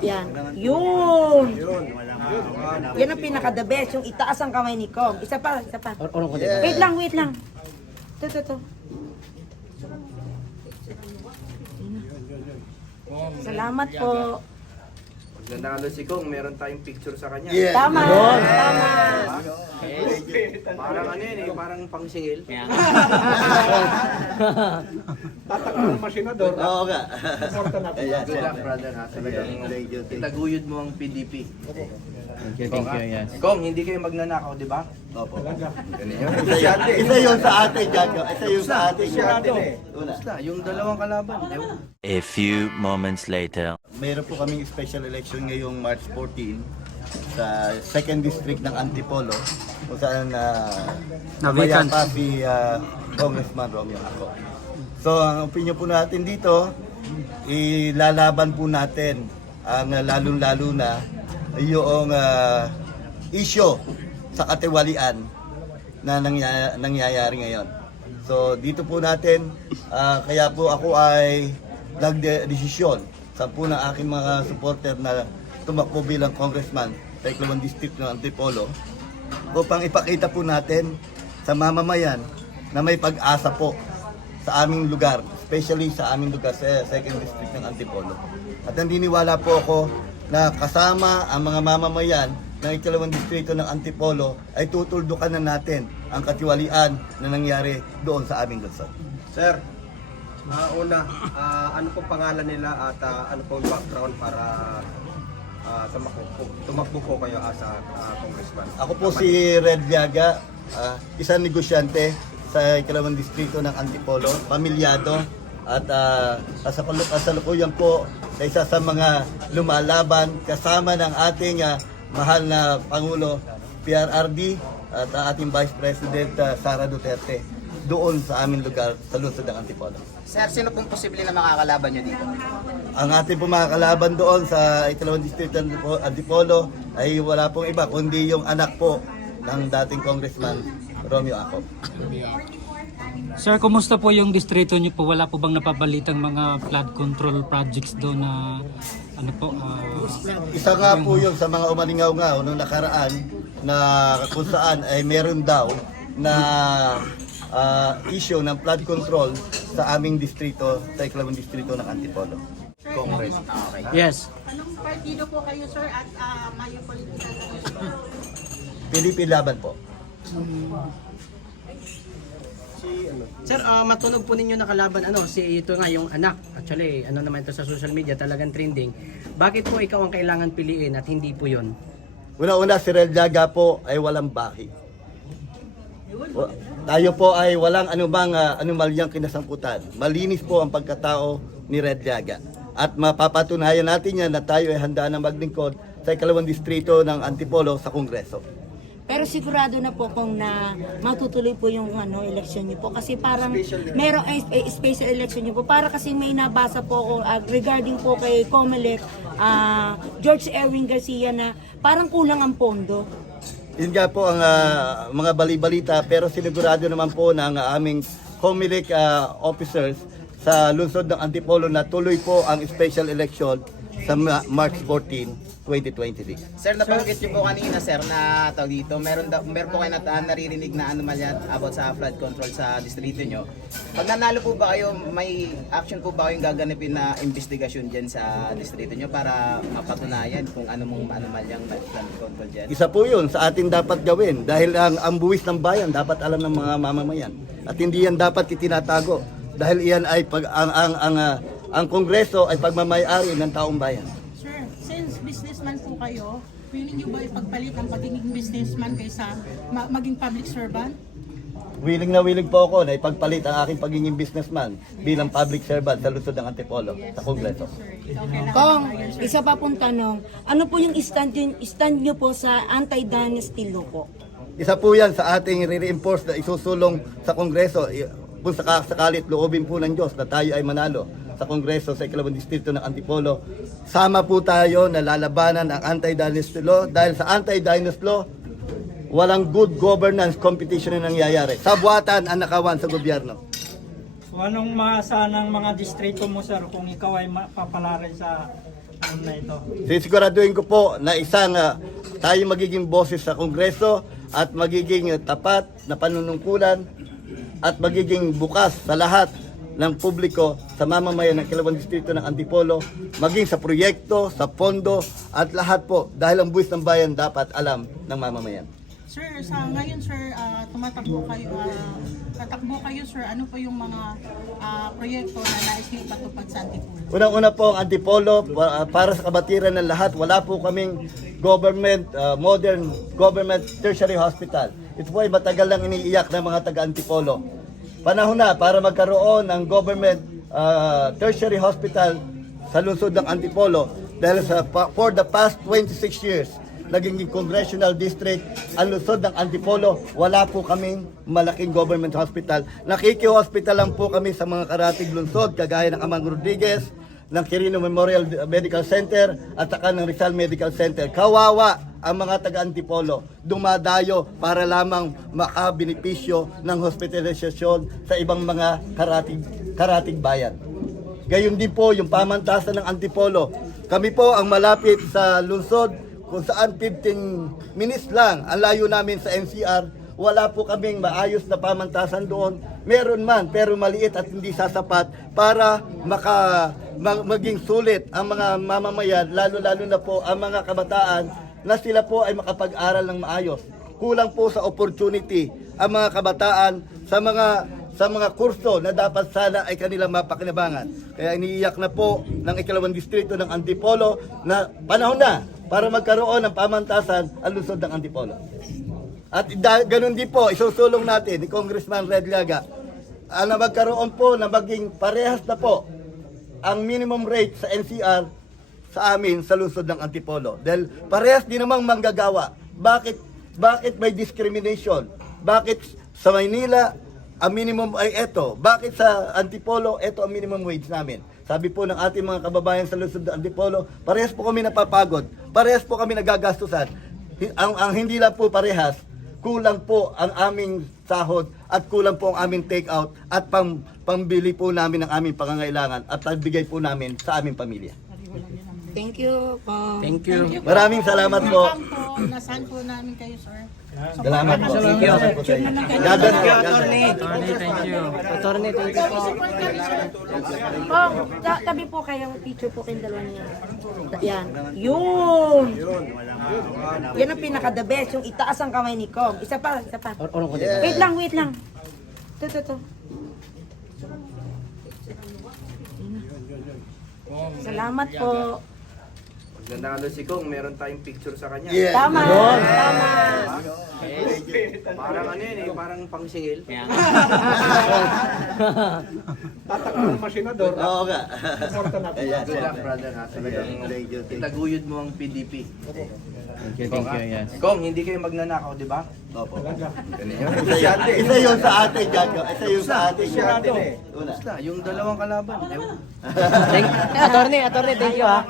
Yan. Yun. Yan ang pinaka-the best. Yung itaas ang kamay ni Kong. Isa pa, isa pa. Wait lang, wait lang. Ito. Salamat po. Pag nanalo si Kong, meron tayong picture sa kanya. Tama. Tama. Parang ano yun parang pangsingil. Tatakbo ng masinador. Oo nga. Suporta natin. Good luck, brother. Ha? Talagang itaguyod mo ang PDP. Thank you, yes. Kong, hindi kayo magnanakaw, di ba? Opo. Ganyan. Isa yun sa atin, Jaco. Isa yun sa atin. Una. Basta, yung dalawang kalaban. A few moments later. Mayroon po kaming special election ngayong March 14 sa 2nd District ng Antipolo kung saan namaya pa si Congressman Romeo Ako. So ang opinion po natin dito, ilalaban po natin ang lalong-lalo na yung issue sa katiwalian na nangyayari ngayon. So dito po natin, kaya po ako ay nagdesisyon sa po ng aking mga supporter na tumakbo bilang congressman sa 2nd District ng Antipolo upang ipakita po natin sa mamamayan na may pag-asa po sa aming lugar, especially sa aming lugar sa 2nd District ng Antipolo. At naniniwala po ako na kasama ang mga mamamayan ng 2nd Distrito ng Antipolo ay tutuldukan na natin ang katiwalian na nangyari doon sa aming lungsod. Sir, ano pong pangalan nila at ano pong background para tumakbo po kayo as a congressman? Ako po si Red Viaga, isang negosyante sa 2nd Distrito ng Antipolo, pamilyado at kasalukuyan po sa isa sa mga lumalaban kasama ng ating mahal na Pangulo PRRD at ating Vice President Sara Duterte doon sa aming lugar sa lungsod ng Antipolo. Sir, sino pong posible na makakalaban nyo dito? Ang ating po mga kalaban doon sa 2nd District ng Antipolo ay wala pong iba kundi yung anak po ng dating Congressman Romeo Ako. Sir, kumusta po yung distrito niyo po? Wala po bang napabalitang mga flood control projects doon na ano po? Isa nga po yun sa mga umalingaw-ngaw nung nakaraan na kung saan ay meron daw na issue ng flood control sa aming distrito, sa 2nd Distrito ng Antipolo. Congress. Yes. Anong partido po kayo, sir, at may political na PDP laban po. Sir, matunog po ninyo nakalaban si ito nga yung anak. Actually, naman ito sa social media talagang trending. Bakit po ikaw ang kailangan piliin at hindi po 'yon? Una-una si Red Viaga po ay walang bahi. Tayo po ay walang anumang anumalyang kinasangkutan. Malinis po ang pagkatao ni Red Viaga. At mapapatunayan natin yan na tayo ay handa na maglingkod sa 2nd Distrito ng Antipolo sa Kongreso. Pero sigurado na po kung na matutuloy po yung election niyo po kasi parang merong special election niyo po para kasi may nabasa po ako regarding po kay Comelec George Erwin Garcia na parang kulang ang pondo. Yun nga po ang mga bali-balita pero sinigurado naman po ng aming Comelec officers sa lungsod ng Antipolo na tuloy po ang special election sa March 14, 2026. Sir, nabanggit niyo po kanina, sir, na dito, meron po kayo naririnig na anomalya about sa flood control sa distrito nyo. Pag nanalo po ba kayo, may action po ba kayong gaganapin na investigasyon dyan sa distrito nyo para mapatunayan kung ano mong anomalyang flood control dyan? Isa po yun sa ating dapat gawin dahil ang buwis ng bayan dapat alam ng mga mamamayan at hindi yan dapat itinatago dahil iyan ay ang Kongreso ay pagmamay-ari ng taong bayan. Sir, since businessman po kayo, willing niyo ba ipagpalit ang pagiging businessman kaysa maging public servant? Willing na willing po ako na ipagpalit ang aking pagiging businessman bilang public servant sa lungsod ng Antipolo sa Kongreso. Kong, isa pa pong tanong, ano po yung stand niyo po sa anti-dynasty law po? Isa po yan sa ating re-reinforce na isusulong sa Kongreso kung sakalit loobin po ng Diyos na tayo ay manalo sa Kongreso sa 2nd Distrito ng Antipolo. Sama po tayo na lalabanan ang anti-dynasty law dahil sa anti-dynasty law walang good governance competition na nangyayari. Sabuatan ang nakawan sa gobyerno. So, anong maasahan ng mga distrito mo, sir, kung ikaw ay papalaran sa Sisiguraduhin ko po na isang tayo magiging boses sa Kongreso at magiging tapat na panunungkulan at magiging bukas sa lahat ng publiko sa mamamayan ng Ikalawang Distrito ng Antipolo, maging sa proyekto, sa pondo at lahat po dahil ang buwis ng bayan dapat alam ng mamamayan. Sir, sa ngayon sir, tatakbo kayo sir, ano po yung mga proyekto na nais niyo ipatupad sa Antipolo? Unang-una po ang Antipolo, para sa kabatiran ng lahat, wala po kaming modern government tertiary hospital. Ito po ay matagal lang iniiyak ng mga taga-Antipolo. Panahon na para magkaroon ng government tertiary hospital sa lungsod ng Antipolo dahil for the past 26 years, naging congressional district, ang lungsod ng Antipolo, wala po kaming malaking government hospital. Nakiki-hospital lang po kami sa mga karatig lungsod, kagaya ng Amang Rodriguez, ng Quirino Memorial Medical Center, at saka ng Rizal Medical Center. Kawawa ang mga taga-Antipolo, dumadayo para lamang makabenepisyo ng hospitalisasyon sa ibang mga karatig bayan. Gayon din po yung pamantasan ng Antipolo. Kami po ang malapit sa lungsod, kung saan 15 minutes lang ang layo namin sa NCR, wala po kaming maayos na pamantasan doon. Meron man, pero maliit at hindi sasapat para maging sulit ang mga mamamayan, lalo-lalo na po ang mga kabataan na sila po ay makapag-aral ng maayos. Kulang po sa opportunity ang mga kabataan sa mga kurso na dapat sana ay kanilang mapakinabangan. Kaya iniiyak na po ng Ikalawang Distrito ng Antipolo na panahon na para magkaroon ng pamantasan ang lungsod ng Antipolo. At ganun din po, isusulong natin ni Congressman Red Llaga na magkaroon po na maging parehas na po ang minimum rate sa NCR sa amin sa lungsod ng Antipolo. Dahil parehas din namang manggagawa. Bakit may discrimination? Bakit sa Maynila ang minimum ay eto? Bakit sa Antipolo eto ang minimum wage namin? Sabi po ng ating mga kababayan sa lungsod ng Antipolo, parehas po kami napapagod, parehas po kami nagagastusan. Ang hindi lang po parehas, kulang po ang aming sahod at kulang po ang aming take out at pambili po namin ng aming pangangailangan at pagbigay po namin sa aming pamilya. Thank you po. Thank you. Maraming salamat po. Nasaan po namin kayo sir? Salamat po. Thank you. Gagan po. Attorney, thank you. Attorney, thank you po. Kong, tabi po kayo, picture po kayong dalawa niya. Yan. Yun! Yan ang pinaka-the best, yung itaas ang kamay ni Kong. Isa pa. Wait lang. Ito. Salamat po. Pag nanalo si Kong, meron tayong picture sa kanya. Yeah. Tama. Parang ano yun parang pangsingil. Tatakbo ng masinador. Oo nga. Ayan. Good luck, brother. Ha? Talagang Thank you. itaguyod mo ang PDP. Thank you, yes. Kong, hindi kayo magnanakaw, di ba? Opo. Ganun Isa yun sa atin, Gago. Isa yun sa atin. Una. Basta, yung dalawang kalaban. Attorney, thank you ha.